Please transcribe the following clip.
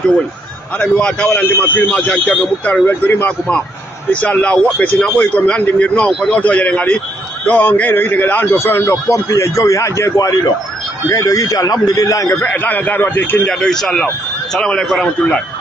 Towol ara mi wa tawalande ma filmation Ceerno Moutar weltorima ko ma inchallah woɓɓe sina ɓoyi komi hanndinir noon kono otojere ngari ɗo ngeyɗo yite geɗa ando fen ɗo pompi e jowi ha jeego ari ɗo ngeyɗo yite alhamdulillah nge feƴƴetake gaari watte kinde ɗo inchallah salamu aleykum wa rahmatullah